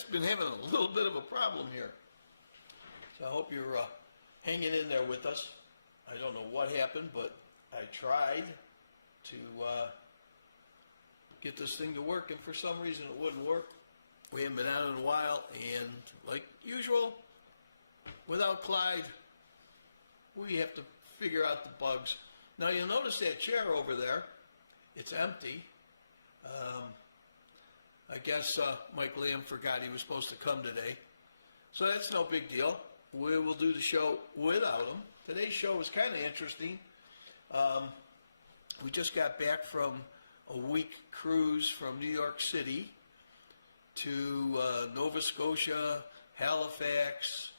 internet's been having a little bit of a problem here. So I hope you're hanging in there with us. I don't know what happened, but I tried to get this thing to work, and for some reason it wouldn't work. We haven't been out in a while, and like usual, without Clyde, we have to figure out the bugs. Now you'll notice that chair over there, it's empty. I guess Mike Liam forgot he was supposed to come today. So that's no big deal. We will do the show without him. Today's show is kind of interesting. We just got back from a week cruise from New York City to Nova Scotia, Halifax,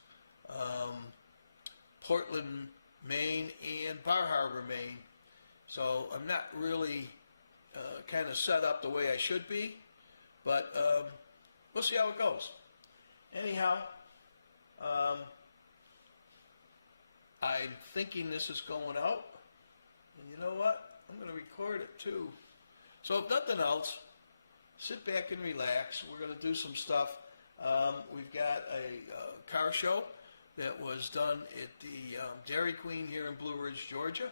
Portland, Maine, and Bar Harbor, Maine. So I'm not really kind of set up the way I should be, but we'll see how it goes. Anyhow, I'm thinking this is going out, and you know what? I'm going to record it too. So if nothing else, sit back and relax. We're going to do some stuff. We've got a car show that was done at the Dairy Queen here in Blue Ridge, Georgia.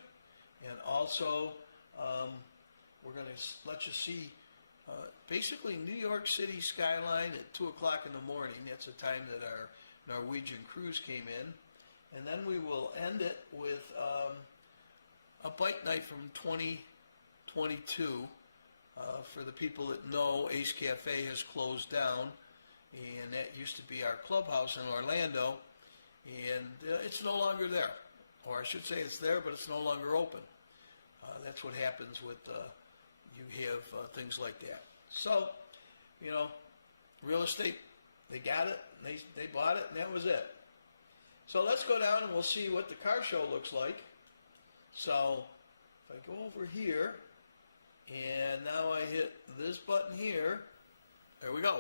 And also, we're going to let you see basically New York City skyline at 2 o'clock in the morning. That's the time that our Norwegian cruise came in. And then we will end it with a bike night from 2022. For the people that know, Ace Cafe has closed down, and that used to be our clubhouse in Orlando, and it's no longer there. Or I should say it's there, but it's no longer open. That's what happens with, you have things like that. So, you know, real estate, they got it, they bought it, and that was it. So let's go down and we'll see what the car show looks like. So if I go over here, and now I hit this button here, there we go.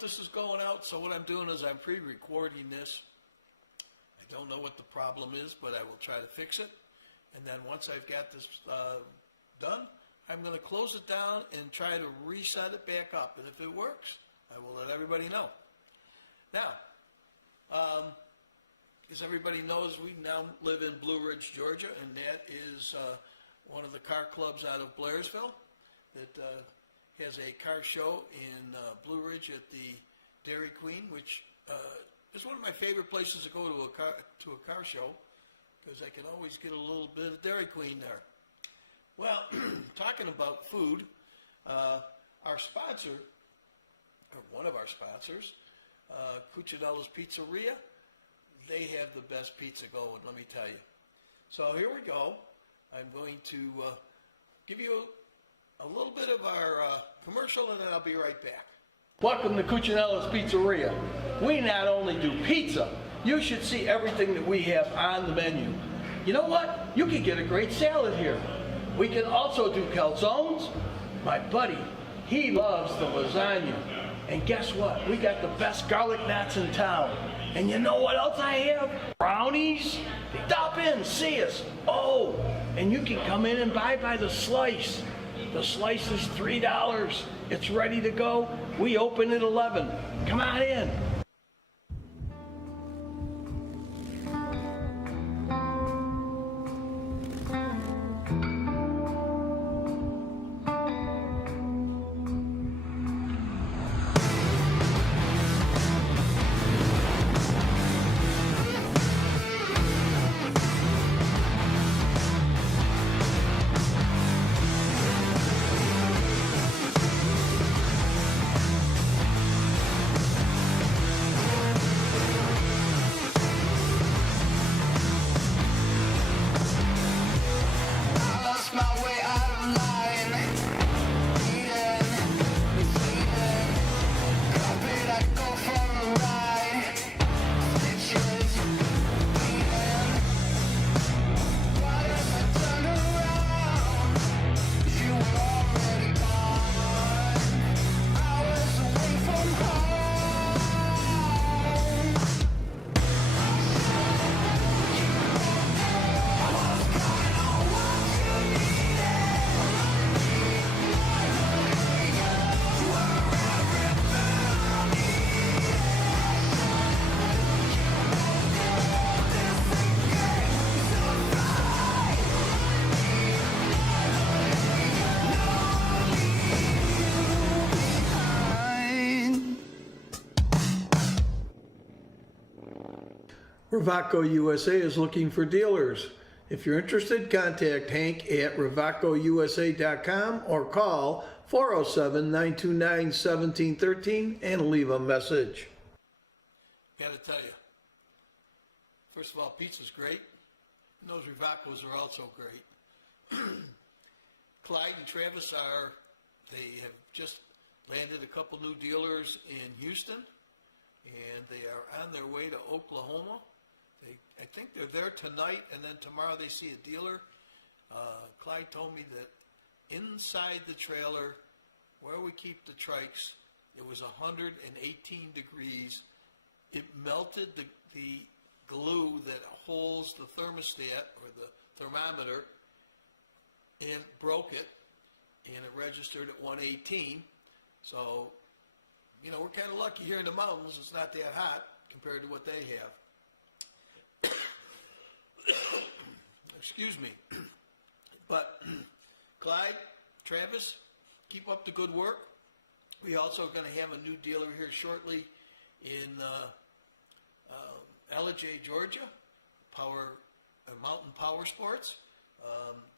if this is going out, so what I'm doing is I'm pre-recording this. I don't know what the problem is, but I will try to fix it. And then once I've got this done, I'm going to close it down and try to reset it back up. And if it works, I will let everybody know. Now, as everybody knows, we now live in Blue Ridge, Georgia, and that is one of the car clubs out of Blairsville that has a car show in Blue Ridge at the Dairy Queen, which is one of my favorite places to go to a car show, because I can always get a little bit of Dairy Queen there. Well, talking about food, our sponsor, or one of our sponsors, Cuccinella's Pizzeria, they have the best pizza going, let me tell you. So here we go. I'm going to give you a little bit of our commercial, and then I'll be right back. Welcome to Cuccinella's Pizzeria. We not only do pizza, you should see everything that we have on the menu. You know what? You can get a great salad here. We can also do calzones. My buddy, he loves the lasagna. And guess what? We got the best garlic knots in town. And you know what else I have? Brownies. Stop in, see us. Oh, and you can come in and buy by the slice. The slice is $3. It's ready to go. We open at 11. Come on in. Ravaco USA is looking for dealers. If you're interested, contact Hank at ravacousa.com or call 407-929-1713 and leave a message. Got to tell you, first of all, pizza's great. And those Ravacos are also great. Clyde and Travis they have just landed a couple new dealers in Houston, and they are on their way to Oklahoma. I think they're there tonight, and then tomorrow they see a dealer. Clyde told me that inside the trailer, where we keep the trikes, it was 118 degrees. It melted the glue that holds the thermostat or the thermometer, and broke it, and it registered at 118. So, you know, we're kind of lucky here in the mountains. It's not that hot compared to what they have. Excuse me. But Clyde, Travis, keep up the good work. We also are going to have a new dealer here shortly in Ellijay, Georgia, Mountain Power Sports.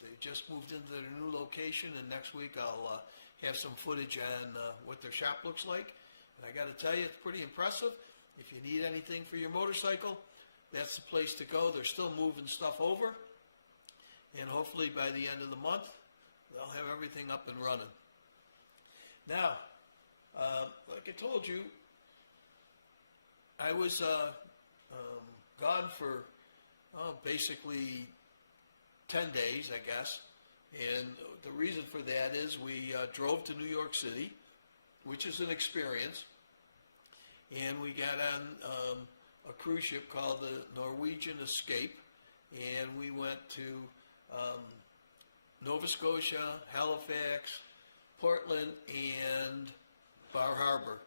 They just moved into their new location, and next week I'll have some footage on what their shop looks like. And I got to tell you, it's pretty impressive. If you need anything for your motorcycle, that's the place to go. They're still moving stuff over, and hopefully by the end of the month, they'll have everything up and running. Now, like I told you, I was gone for basically 10 days, I guess, and the reason for that is we drove to New York City, which is an experience. and we got on a cruise ship called the Norwegian Escape, and we went to Nova Scotia, Halifax, Portland, and Bar Harbor.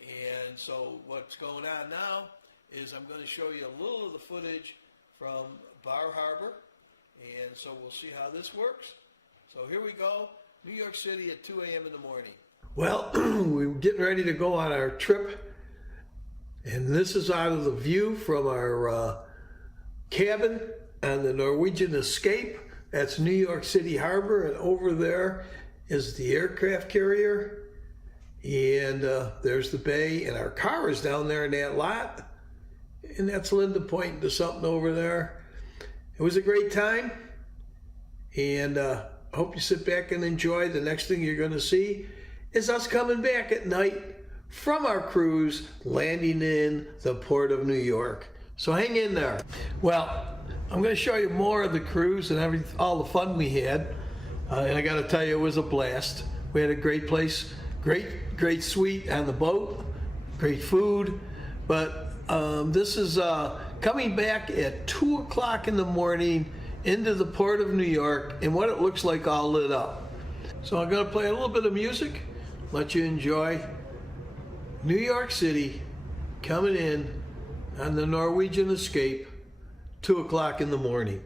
And so what's going on now is I'm going to show you a little of the footage from Bar Harbor, and so we'll see how this works. So here we go, New York City at 2 a.m. in the morning. Well, we're getting ready to go on our trip, and this is out of the view from our cabin on the Norwegian Escape. That's New York City Harbor, and over there is the aircraft carrier, and there's the bay, and our car is down there in that lot, and that's Linda pointing to something over there. It was a great time, and I hope you sit back and enjoy. The next thing you're going to see is us coming back at night from our cruise, landing in the port of New York. So hang in there. Well, I'm going to show you more of the cruise and all the fun we had. And I got to tell you, it was a blast. We had a great place, great suite on the boat, great food. But this is coming back at 2 o'clock in the morning into the port of New York and what it looks like all lit up. So I'm going to play a little bit of music, let you enjoy New York City coming in on the Norwegian Escape, 2 o'clock in the morning.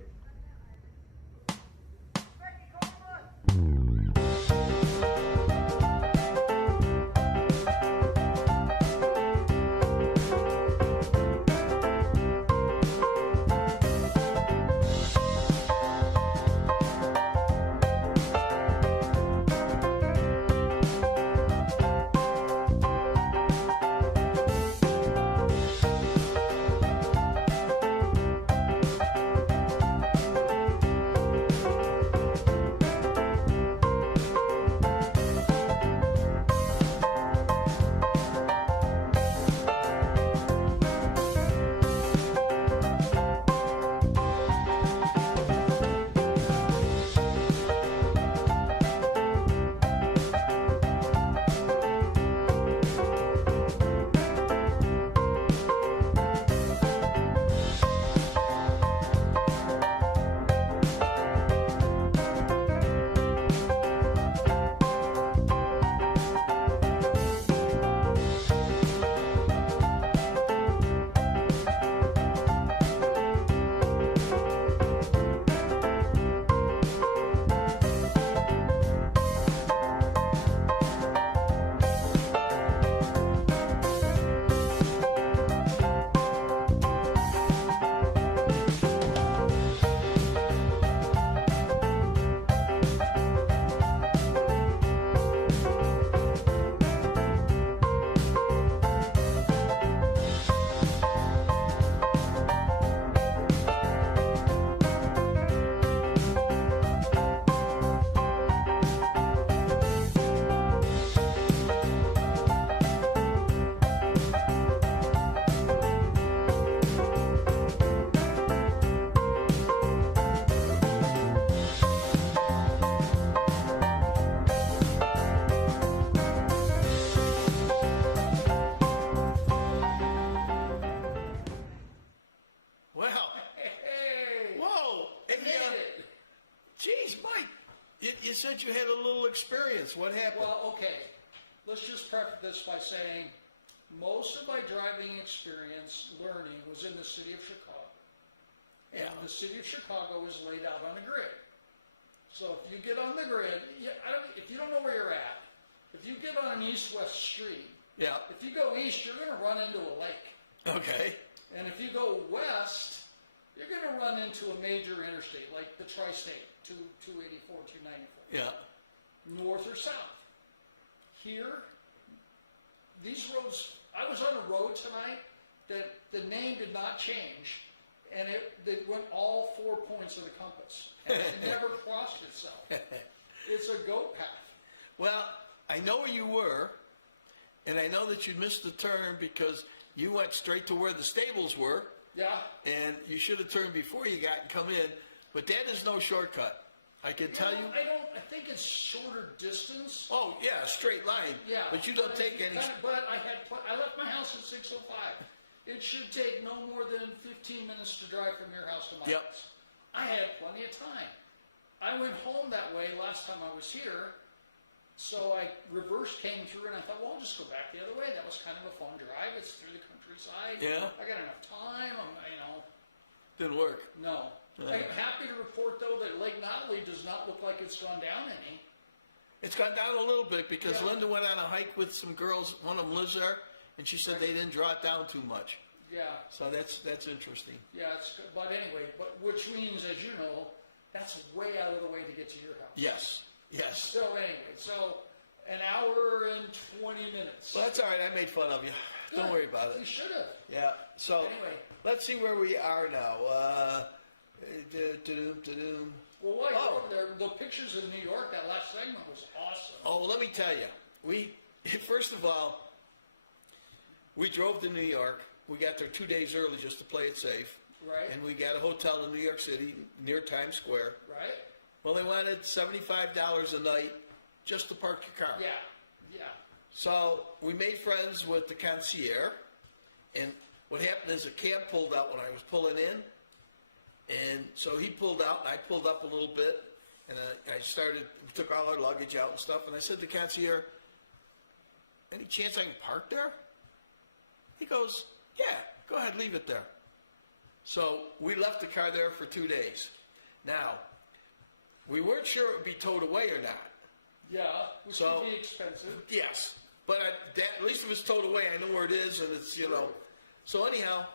You said you had a little experience. What happened? Well, okay. Let's just preface this by saying most of my driving experience learning was in the city of Chicago. And the city of Chicago is laid out on a grid. So if you get on the grid, if you don't know where you're at, if you get on an east-west street, if you go east, you're going to run into a lake. Okay. And if you go west, you're going to run into a major interstate, like the tri-state, 284, 294. Yeah. North or south. Here, these roads, I was on a road tonight that the name did not change, and it went all 4 points of the compass. And it never crossed itself. It's a goat path. Well, I know where you were, and I know that you missed the turn because you went straight to where the stables were. Yeah. And you should have turned before you got and come in, but that is no shortcut. I can tell you. I think it's shorter distance. Oh, yeah, straight line. Yeah. But you don't take any. But I left my house at 6:05. It should take no more than 15 minutes to drive from your house to my Yep. house. I had plenty of time. I went home that way last time I was here, so I reverse came through, and I thought, well, I'll just go back the other way. That was kind of a fun drive. It's through the countryside. Yeah. I got enough time. Didn't work. No. Yeah. I'm happy to report, though, that Lake Nottely does not look like it's gone down any. It's gone down a little bit because Yeah. Linda went on a hike with some girls. One of them lives there, and she said they didn't draw it down too much. Yeah. So that's interesting. Yeah, but anyway, which means, as you know, that's way out of the way to get to your house. Yes. Yes. So anyway, an hour and 20 minutes. Well, that's all right. I made fun of you. Don't worry about You it. should have. Yeah. So Anyway. let's see where we are now. Well, while you're over there, the pictures of New York, that last segment was awesome. Oh, let me tell you. First of all, we drove to New York. We got there 2 days early just to play it safe. Right. And we got a hotel in New York City near Times Square. Right? Well, they wanted $75 a night just to park your car. Yeah. Yeah. So we made friends with the concierge, and what happened is a cab pulled out when I was pulling in, and so he pulled out, and I pulled up a little bit, and we took all our luggage out and stuff, and I said to the concierge, any chance I can park there? He goes, yeah, go ahead, leave it there. So we left the car there for 2 days. Now, we weren't sure it would be towed away or not. Yeah, which So- would be expensive. Yes, but at least if it's towed away, I know where it is, and it's, So anyhow,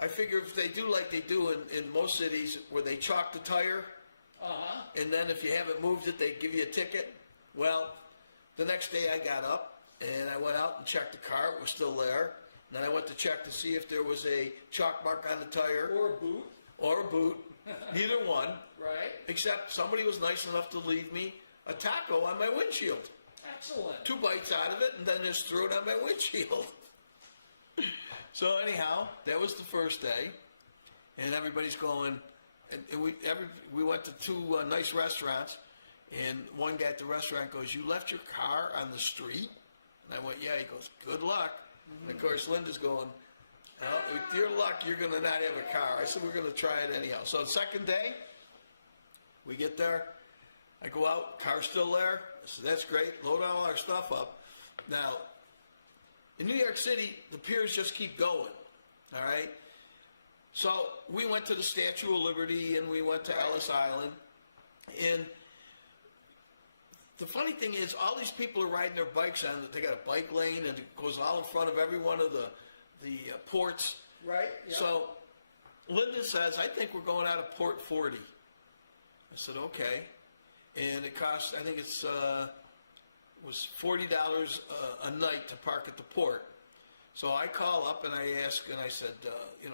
I figure if they do like they do in most cities, where they chalk the tire, and then if you haven't moved it, they give you a ticket. Well, the next day I got up, and I went out and checked the car. It was still there. And then I went to check to see if there was a chalk mark on the tire. Or a boot. Or a boot. Neither one. Right. Except somebody was nice enough to leave me a taco on my windshield. Excellent. 2 bites out of it, and then just threw it on my windshield. So anyhow, that was the first day, and everybody's going. And we went to 2 nice restaurants, and one guy at the restaurant goes, "You left your car on the street?" And I went, "Yeah." He goes, "Good luck." And of course, Linda's going, "Well, with your luck, you're going to not have a car." I said, "We're going to try it anyhow." So the second day, we get there. I go out, car's still there. I said, "That's great. Load all our stuff up." Now, in New York City, the piers just keep going, all right? So we went to the Statue of Liberty, and we went to Ellis Island. And the funny thing is, all these people are riding their bikes on, they got a bike lane, and it goes all in front of every one of the ports. Right. Yeah. So Linda says, "I think we're going out of Port 40. I said, "Okay." And it costs, I think was $40 a night to park at the port. So I call up and I ask, and I said,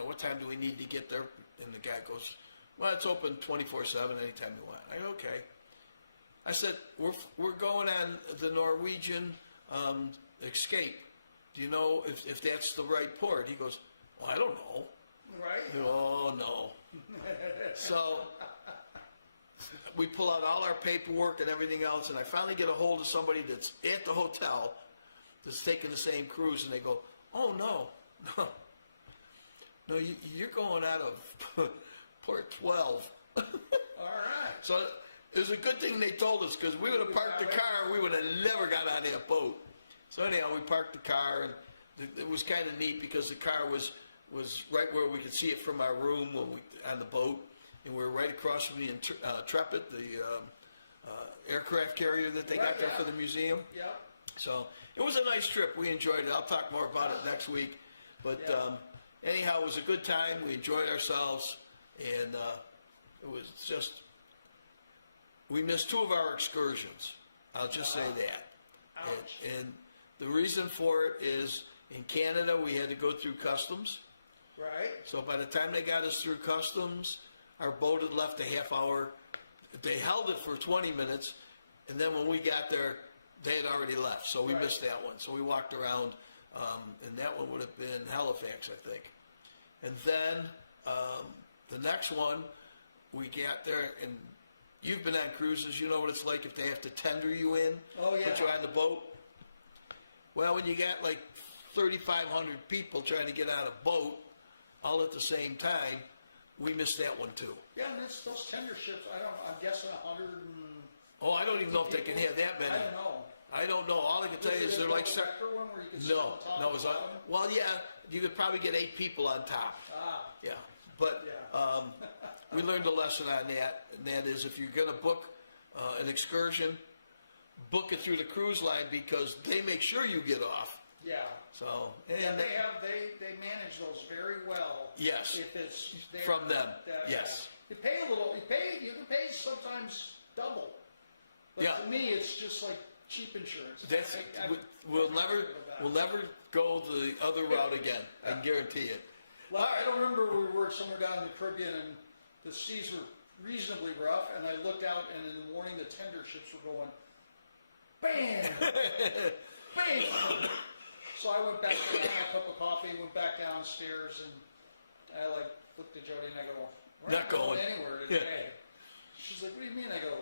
what time do we need to get there? And the guy goes, "Well, it's open 24/7, anytime you want." I go, "Okay." I said, we're going on the Norwegian Escape. Do you know if that's the right port? He goes, "Well, I don't know." Right. Oh, no. So we pull out all our paperwork and everything else, and I finally get a hold of somebody that's at the hotel that's taking the same cruise, and they go, "Oh, no, you're going out of Port 12. All right. So it was a good thing they told us, because we would have parked the car, we would have never got on that boat. So anyhow, we parked the car, and it was kind of neat because the car was right where we could see it from our room on the boat, and we were right across from the Intrepid, the aircraft carrier that they got there for the museum. Yeah. So it was a nice trip. We enjoyed it. I'll talk more about it next week. But anyhow, it was a good time. We enjoyed ourselves, and it was just, we missed 2 of our excursions. I'll just say that. And the reason for it is, in Canada, we had to go through customs. Right. So by the time they got us through customs, our boat had left a half hour. They held it for 20 minutes, and then when we got there, they had already left. So we missed that one. So we walked around, and that one would have been Halifax, I think. And then the next one, we got there, and you've been on cruises, you know what it's like if they have to tender you in, Oh, yeah. put you on the boat. Well, when you got like 3,500 people trying to get on a boat all at the same time, we missed that one too. Yeah, and it's those tender ships, I'm guessing 100 and... Oh, I don't even know if they can have that many. I don't know. I don't know. All I can tell you is they're like... One where you can sit on top No, of it's the not. bottom? Well, yeah, you could probably get 8 people on top. Yeah, but we learned a lesson on that, and that is if you're going to book an excursion, book it through the cruise line because they make sure you get off. Yeah. So, Yeah, they manage those very well. Yes. If it's From them, yes. You pay a little. You can pay sometimes double. But Yeah. to me, it's just like cheap insurance. That's we'll never go the other route again. I can guarantee it. Well, I don't remember we were somewhere down in the Caribbean and the seas were reasonably rough, and I looked out, and in the morning the tender ships were going, bam, bam. So I went back, got my cup of coffee, went back downstairs, and I looked at Jody and I go, we're Not going anywhere today. She's like, what do you mean? I go,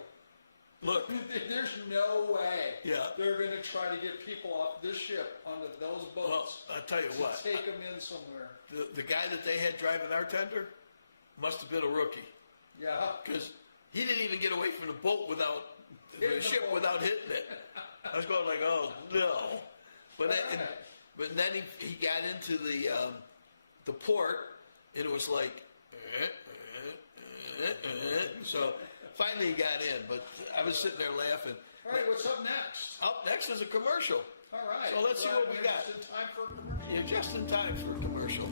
look, there's no way Yeah. they're going to try to get people off this ship onto those well, boats I'll tell you to what. take them in somewhere. The guy that they had driving our tender must have been a rookie Yeah. because he didn't even get away from the boat without the Hitting the ship boat. without hitting it. I was going like, oh no. But then he got into the port and it was like, so finally he got in. But I was sitting there laughing. All right, what's up next? Up next is a commercial. All right. So let's see what we We're got. just in time for a commercial. You're just in time for a commercial.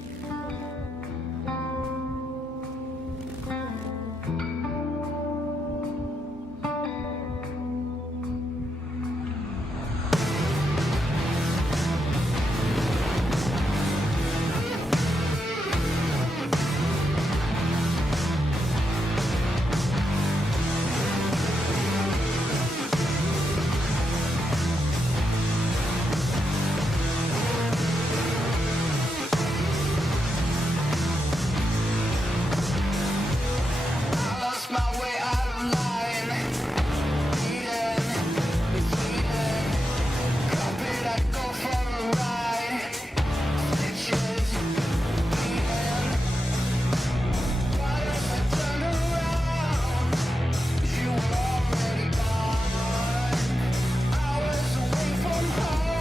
Lost my way out of line. Carpet, I go for a ride. Stitches, bleeding. But as I turn around, you were already gone. Hours away from home.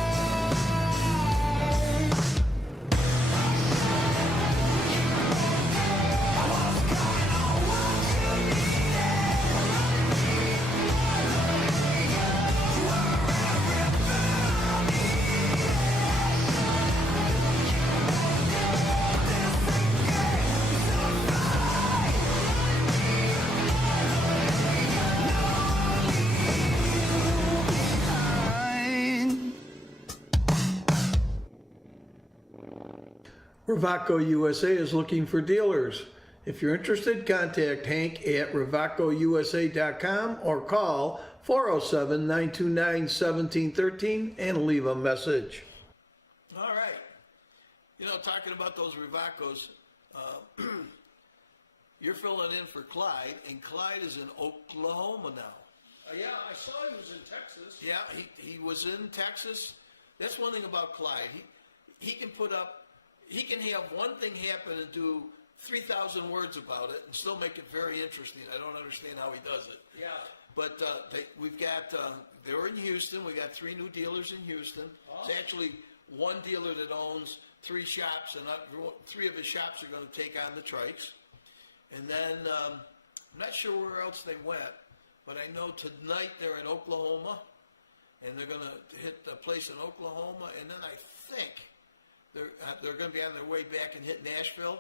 Ravaco USA is looking for dealers. If you're interested, contact Hank at ravacousa.com or call 407-929-1713 and leave a message. All right. You know, talking about those Rivacos, you're filling in for Clyde, and Clyde is in Oklahoma now. Yeah, I saw he was in Texas. Yeah, he was in Texas. That's one thing about Clyde. He can have one thing happen and do 3,000 words about it and still make it very interesting. I don't understand how he does it. Yeah. But they were in Houston. We got 3 new dealers in Houston. Awesome. It's actually one dealer that owns 3 shops, and 3 of his shops are going to take on the trikes. And then I'm not sure where else they went, but I know tonight they're in Oklahoma, and they're going to hit a place in Oklahoma, and then I think they're going to be on their way back and hit Nashville,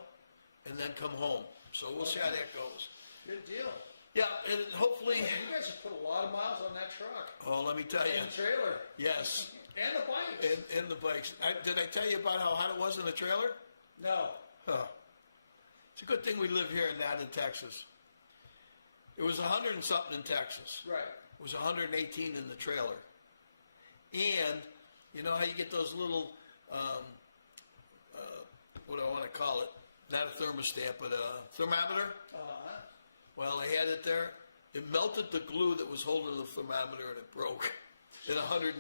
and then come home. So we'll see how that goes. Good deal. Yeah, and hopefully. You guys have put a lot of miles on that truck. Oh, let me tell you. And the trailer. Yes. And the bikes. And the bikes. Did I tell you about how hot it was in the trailer? No. Huh. It's a good thing we live here and not in Texas. It was 100 and something in Texas. Right. It was 118 in the trailer. And you know how you get those little, what do I want to call it? Not a thermostat, but a thermometer. Uh-huh. Well, they had it there. it melted the glue that was holding the thermometer and it broke at 118.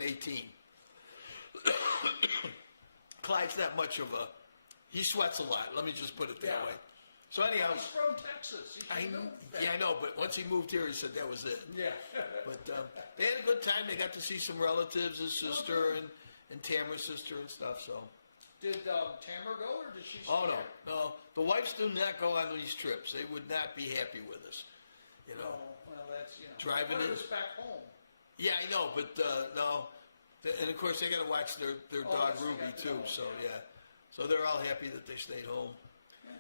Clyde's not much of a, he sweats a lot, let me just put it that way. So anyhow, He's from Texas. I know, but once he moved here, he said that was it. Yeah. But they had a good time. They got to see some relatives, his sister and Tamara's sister and stuff. So. Did Tamara go or did she stay? Oh no. The wives do not go on these trips. They would not be happy with us. You know. Well, that's driving in. Us back home. Yeah, I know, but no. And of course, they got to watch their dog Ruby too. So yeah. So they're all happy that they stayed home.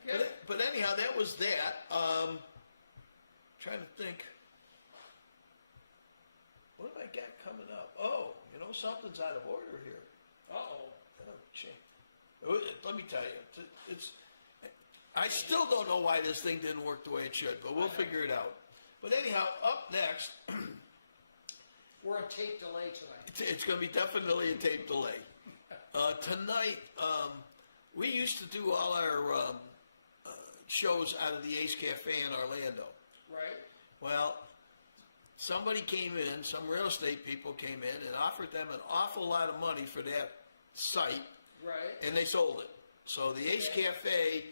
Okay. But anyhow, that was that. Trying to think. What have I got coming up? Oh, something's out of order here. Uh-oh. Let me tell you, I still don't know why this thing didn't work the way it should, but we'll figure it out. But anyhow, up next, we're on tape delay tonight. It's going to be definitely a tape delay. Tonight, we used to do all our shows out of the Ace Cafe in Orlando. Right. Well, somebody came in, some real estate people came in and offered them an awful lot of money for that site. Right. And they sold it. So the Ace Cafe,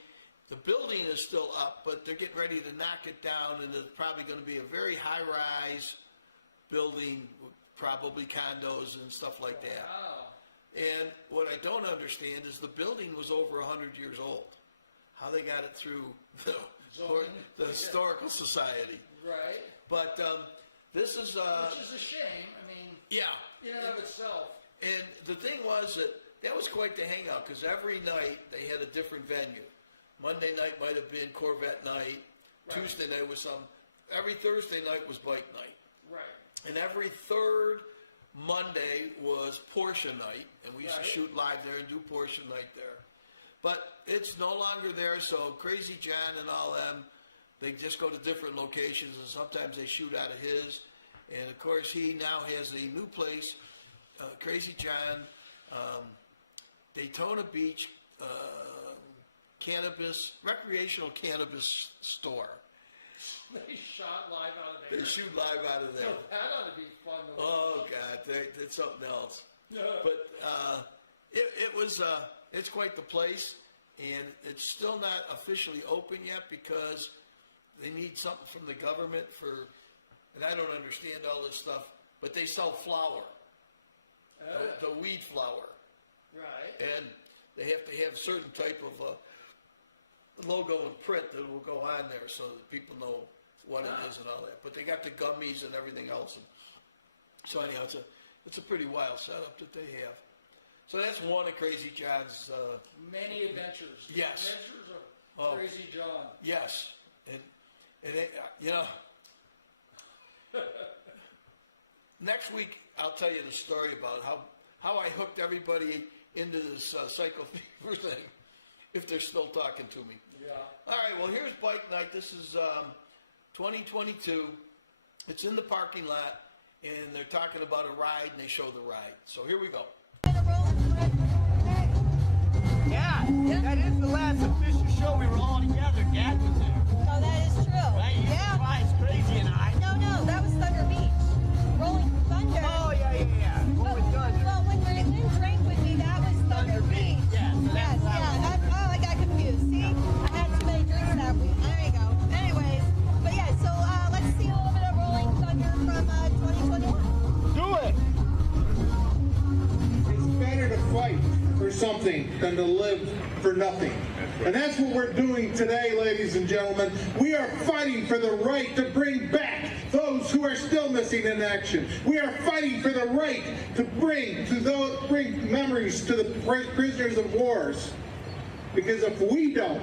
the building is still up, but they're getting ready to knock it down, and it's probably going to be a very high-rise building, with probably condos and stuff like that. Wow. And what I don't understand is the building was over 100 years old. How they got it through the Historical Society. Right. But this is... which is a shame. I mean... Yeah. In and of itself. And the thing was that was quite the hangout, because every night they had a different venue. Monday night might have been Corvette night. Right. Tuesday night was every Thursday night was bike night. Right. And every third Monday was Porsche night, and we used to shoot live there and do Porsche night there. But it's no longer there, so Crazy John and all them, they just go to different locations, and sometimes they shoot out of his. And of course, he now has a new place, Crazy John, Daytona Beach recreational cannabis store. They shot live out of there. They shoot live out of there. So that ought to be fun. Oh God, it's something else. But it's quite the place, and it's still not officially open yet because they need something from the government and I don't understand all this stuff, but they sell flour, the weed flour. Right. And they have to have a certain type of logo and print that will go on there so that people know what it is and all that. But they got the gummies and everything else. And so anyhow, it's a pretty wild setup that they have. So that's one of Crazy John's... many adventures. Yes. Adventures of Crazy John. Yes. And next week I'll tell you the story about how I hooked everybody into this psycho fever thing, if they're still talking to me. Yeah. All right, well, here's bike night. This is 2022. It's in the parking lot, and they're talking about a ride, and they show the ride. So here we go. Yeah, that is the last official show we were all together. Dad was there. Oh, that is true. Right? You Yeah. surprised Crazy and I. No, that was Thunder Beach. Rolling Thunder. Oh, yeah. What was Thunder? Well, when Lynn drank with me, that was Thunder Beach. Yeah, so that's Yes, I got confused. See? I had too many drinks that week. There you go. Anyways, but yeah, so let's see a little bit of Rolling Thunder from 2021. Do it! It's better to fight for something than to live for nothing. And that's what we're doing today, ladies and gentlemen. We are fighting for the right to bring back those who are still missing in action. We are fighting for the right to bring memories to the prisoners of wars. Because if we don't,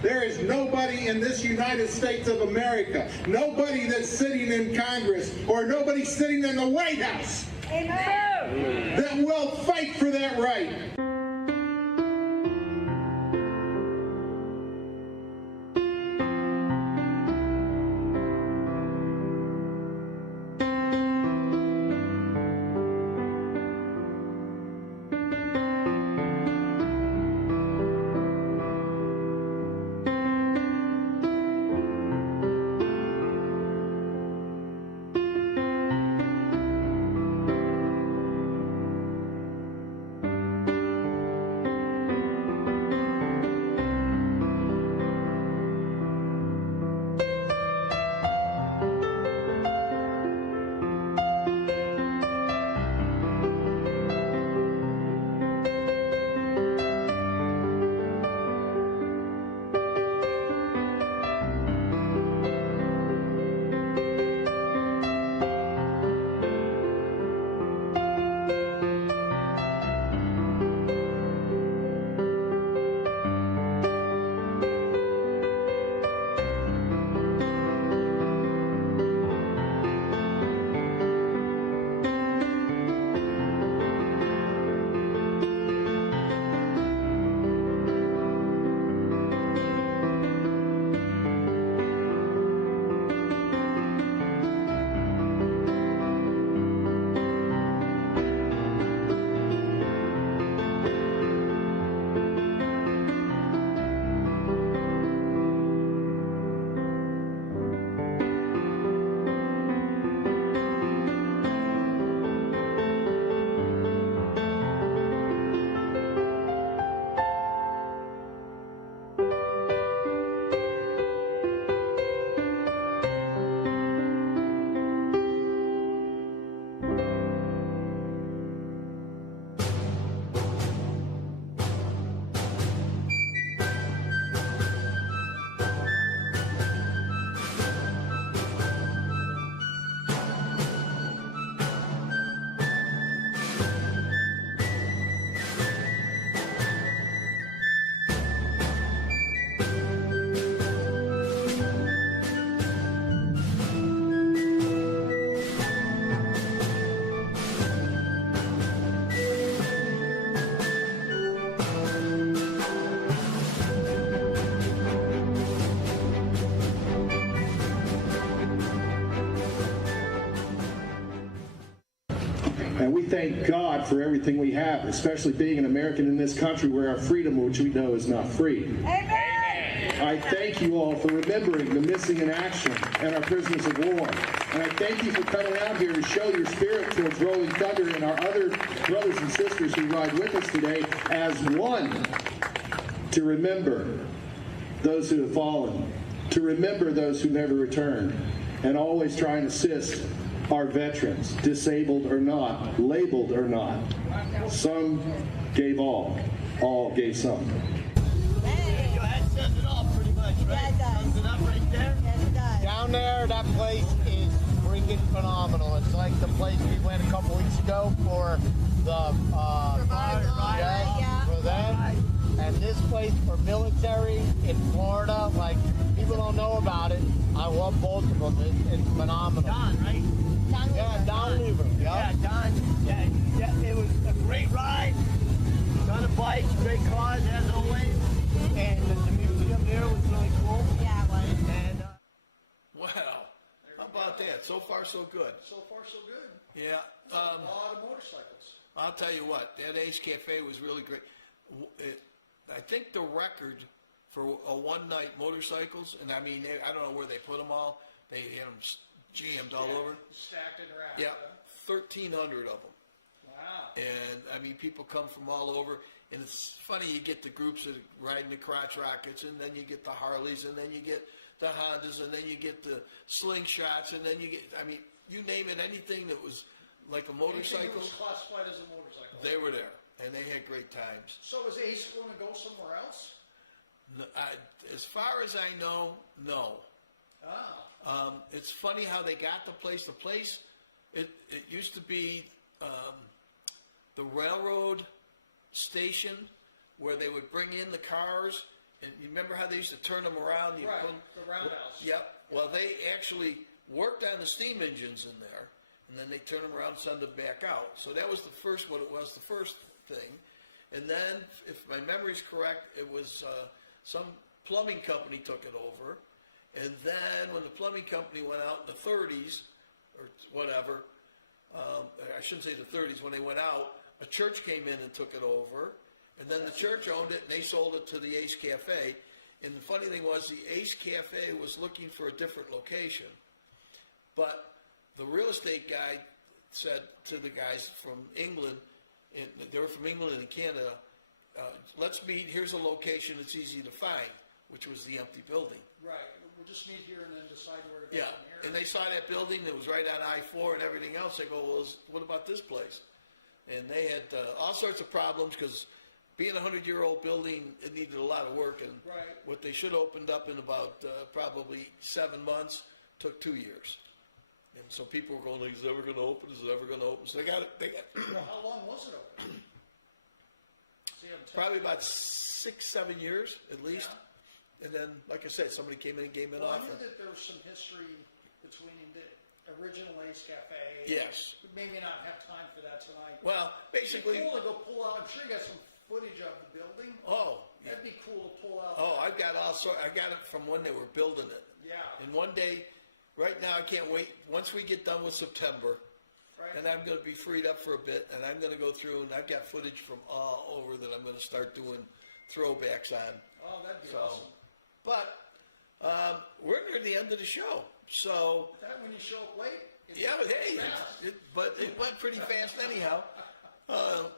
there is nobody in this United States of America, nobody that's sitting in Congress, or nobody sitting in the White House that will fight for that right. And we thank God for everything we have, especially being an American in this country where our freedom, which we know is not free. Amen. I thank you all for remembering the missing in action and our prisoners of war. And I thank you for coming out here to show your spirit towards Rolling Thunder and our other brothers and sisters who ride with us today as one, to remember those who have fallen, to remember those who never returned, and always try and assist our veterans, disabled or not, labeled or not. Some gave all gave some. Hey. Your head says it all pretty much, right? Yeah, it does. Sums it up right there. Yes, it does. Down there, that place is freaking phenomenal. It's like the place we went a couple weeks ago for the Revival, yes, yeah. for them. And this place for military in Florida, like people don't know about it. I love both of them. It's phenomenal. Don, right? Don Yeah, Weaver. Don Weaver. Yeah, Don. Yeah, it was a great ride. Ton of bikes, great cars as always. And the museum there was really cool. Yeah, it was. And Wow. How about that? So far, so good. So far, so good. Yeah. A lot of motorcycles. I'll tell you what, that Ace Cafe was really great. I think the record for a one-night motorcycles, and I mean, I don't know where they put them all. They had them jammed all over. Stacked and wrapped. Yeah, 1,300 of them. Wow. And I mean, people come from all over. And it's funny, you get the groups that are riding the crotch rockets, and then you get the Harleys, and then you get the Hondas, and then you get the slingshots, and then you get, I mean, you name it, anything that was like a Anything motorcycle, that was classified as a motorcycle. they were there. And they had great times. So is Ace going to go somewhere else? No, as far as I know, no. Ah. It's funny how they got the place. The place, it used to be the railroad station where they would bring in the cars. And you remember how they used to turn them around? You Right, put- the roundhouse. Yep. Well, they actually worked on the steam engines in there, and then they turned them around and send them back out. So that was the first, what it was, the first thing. And then, if my memory's correct, it was some plumbing company took it over. And then when the plumbing company went out in the 30s, or whatever, I shouldn't say the 30s, when they went out, a church came in and took it over. And then the church owned it, and they sold it to the Ace Cafe. And the funny thing was, the Ace Cafe was looking for a different location. But the real estate guy said to the guys from England, and they were from England and Canada, let's meet, here's a location that's easy to find, which was the empty building. Right. We'll just meet here and then decide where to go Yeah, from here. and they saw that building that was right on I-4 and everything else. They go, well, what about this place? And they had all sorts of problems because being a 100-year-old building, it needed a lot of work. And Right. what they should have opened up in about probably 7 months took 2 years. And so people were going, is it ever going to open? Is it ever going to open? So they got it. Well, how long was it open? So you have 10 Probably about 6-7 years at least. And then, like I said, somebody came in and gave me an Well, I offer. knew that there was some history between the original Ace Cafe. Yes. We maybe not have time for that tonight. Well, basically, It'd be cool to go pull out. I'm sure you got some footage of the building. oh, yeah. That'd be cool to pull out. Oh, I've got I got it from when they were building it. Yeah. And one day, right now, I can't wait. Once we get done with September, Right. and I'm going to be freed up for a bit, and I'm going to go through, and I've got footage from all over that I'm going to start doing throwbacks on. Oh, that'd be So, awesome. but we're near the end of the show, so That when you show up late. yeah. Hey, but it went pretty fast anyhow.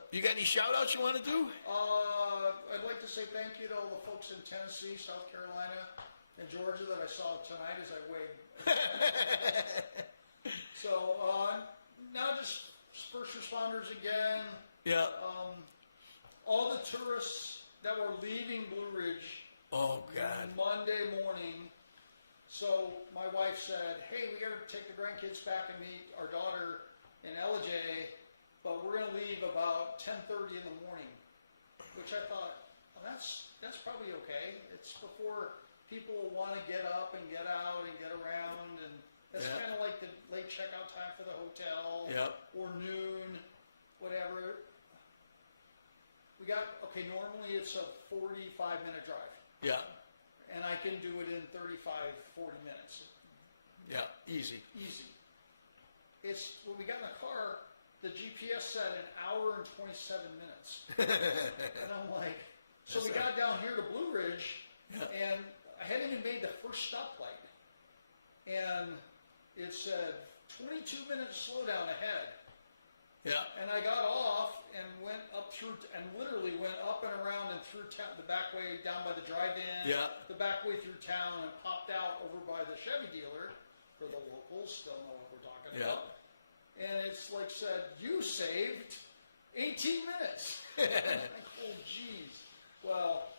You got any shout-outs you want to do? I'd like to say thank you to all the folks in Tennessee, South Carolina, and Georgia that I saw tonight as I waved. So now just first responders again. Yeah. All the tourists that were leaving Blue Ridge Oh God. Monday morning. So my wife said, hey, we got to take the grandkids back and meet our daughter in LJ, but we're going to leave about 10:30 in the morning, which I thought, well, that's probably okay. It's before people will want to get up and get out and get around, and that's Yeah. kind of like the late checkout time for the hotel. Yep. Or noon, whatever. We got, okay, normally it's a 45-minute drive. Yeah. And I can do it in 35, 40 minutes. Yeah. Easy. Easy. It's, when we got in the car, the GPS said an hour and 27 minutes. And I'm like, so we got down here to Blue Ridge, and I hadn't even made the first stoplight. And it said 22 minutes slowdown ahead. Yeah. And I got off and went up through, and literally went up and around and through the back way down by the drive-in, Yeah. the back way through town, and popped out over by the Chevy dealer, for the locals still know what we're talking Yeah. about. And it's like said, you saved 18 minutes. I'm like, oh, geez. Well,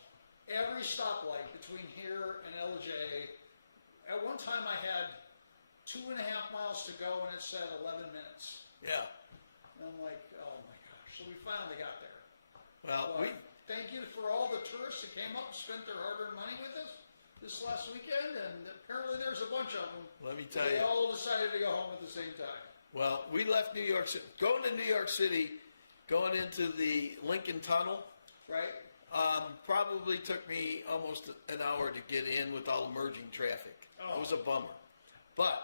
every stoplight between here and LJ, at one time I had 2.5 miles to go, and it said 11 minutes. Yeah. And I'm like, oh my gosh. So we finally got there. Well, But thank you for all the tourists that came up and spent their hard-earned money with us this last weekend, and apparently there's a bunch of them. let me tell They you. all decided to go home at the same time. Well, we left New York City. Going to New York City, going into the Lincoln Tunnel, Right? probably took me almost an hour to get in with all the merging traffic. It was a bummer. But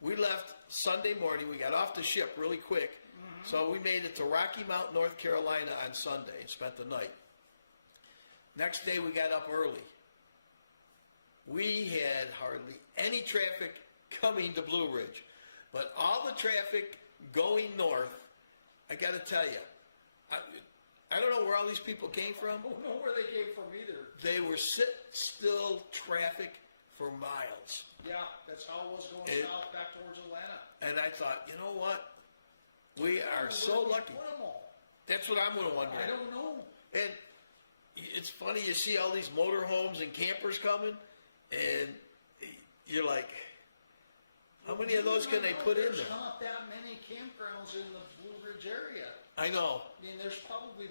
we left Sunday morning. We got off the ship really quick. So we made it to Rocky Mount, North Carolina on Sunday and spent the night. Next day we got up early. We had hardly any traffic coming to Blue Ridge. But all the traffic going north, I got to tell you, I don't know where all these people came from. I don't know where they came from either. They were sit-still traffic for miles. Yeah, that's how it was going south back towards Atlanta. And I thought, you know what? We are so lucky. Put them all. That's what I'm going to wonder. I don't know. And it's funny, you see all these motorhomes and campers coming, and you're like, how many of those can they put in There's there? not that many campgrounds in the Blue Ridge area. I know. I mean, there's probably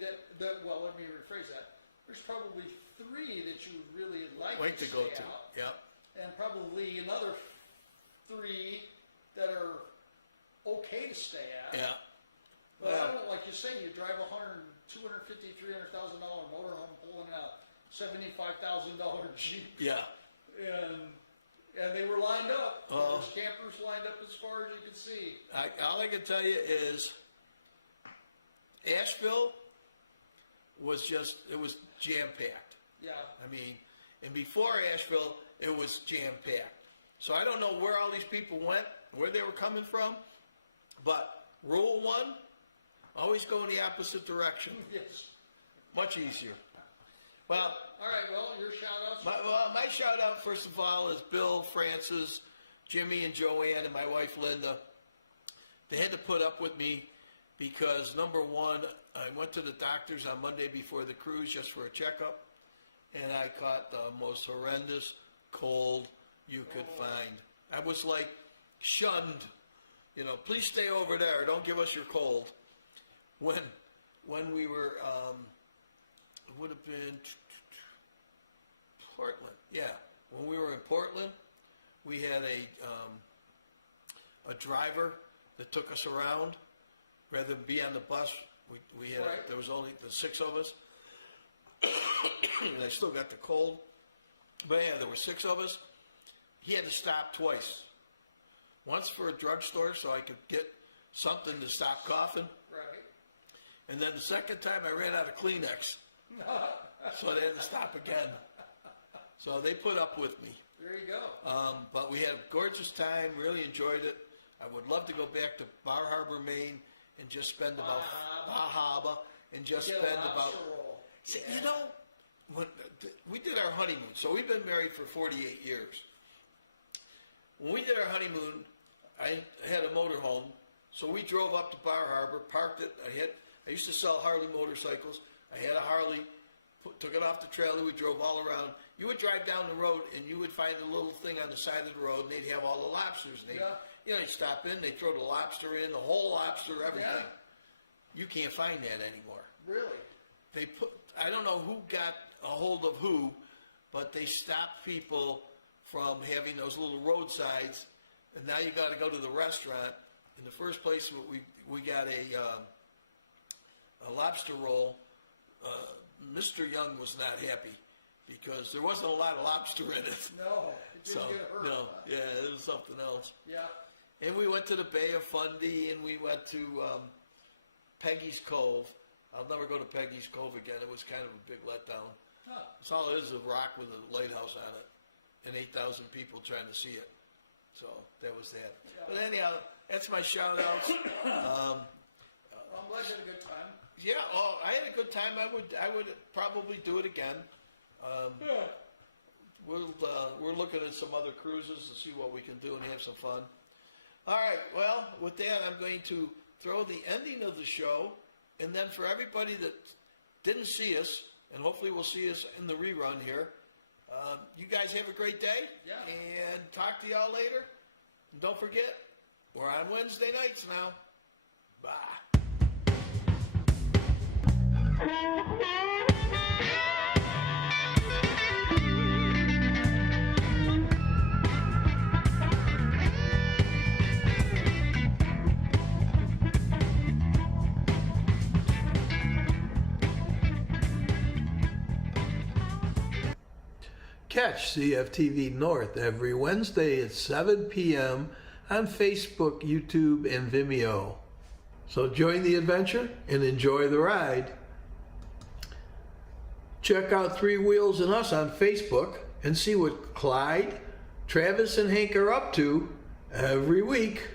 well, let me rephrase that. There's probably 3 that you would really like Wait to to go stay to. out, Yep. and probably another 3 that are okay to stay at. Yeah. But I don't, like you say, you drive a $250,000, $300,000 motorhome pulling a $75,000 Jeep, Yeah. and they were lined up. There's campers lined up as far as you can see. All I can tell you is Asheville was it was jam-packed. Yeah. I mean, and before Asheville, it was jam-packed. So I don't know where all these people went, where they were coming from, but rule 1, always go in the opposite direction. Yes. Much easier. Well, All right, well, your shout-outs. my shout-out, first of all, is Bill, Francis, Jimmy, and Joanne, and my wife, Linda. They had to put up with me because, number 1, I went to the doctors on Monday before the cruise just for a checkup, and I caught the most horrendous cold you could find. I was like shunned. You know, please stay over there. Don't give us your cold. When we were, it would have been Portland. Yeah, when we were in Portland, we had a driver that took us around. Rather than be on the bus, we had Right. there was only the 6 of us, and I still got the cold. But yeah, there were 6 of us. He had to stop twice. Once for a drugstore so I could get something to stop coughing. Right. And then the second time I ran out of Kleenex. So they had to stop again. So they put up with me. There you go. But we had a gorgeous time, really enjoyed it. I would love to go back to Bar Harbor, Maine and just spend about Bahaba and just Get a spend about lobster roll. See, you know, when we did our honeymoon, so we've been married for 48 years. When we did our honeymoon, I had a motorhome, so we drove up to Bar Harbor, parked it. I used to sell Harley motorcycles. I had a Harley, took it off the trailer. We drove all around. You would drive down the road, and you would find a little thing on the side of the road, and they'd have all the lobsters. And you stop in, they throw the lobster in, the whole lobster, everything. Yeah. You can't find that anymore. Really? I don't know who got a hold of who, but they stopped people from having those little roadsides, and now you got to go to the restaurant. In the first place, we got a lobster roll. Mr. Young was not happy because there wasn't a lot of lobster in it. No, it didn't get hurt. No, yeah, it was something else. Yeah. And we went to the Bay of Fundy, and we went to Peggy's Cove. I'll never go to Peggy's Cove again. It was kind of a big letdown. It's all it is a rock with a lighthouse on it and 8,000 people trying to see it. So that was that. But anyhow, that's my shout-outs. I'm glad you had a good time. Yeah, I had a good time. I would probably do it again. We're looking at some other cruises to see what we can do and have some fun. All right, well, with that, I'm going to throw the ending of the show, and then for everybody that didn't see us, and hopefully we'll see us in the rerun here, you guys have a great day, and talk to y'all later. And don't forget, we're on Wednesday nights now. Bye. Catch CFTV North every Wednesday at 7 p.m. on Facebook, YouTube, and Vimeo. So join the adventure and enjoy the ride. Check out Three Wheels and Us on Facebook and see what Clyde, Travis, and Hank are up to every week.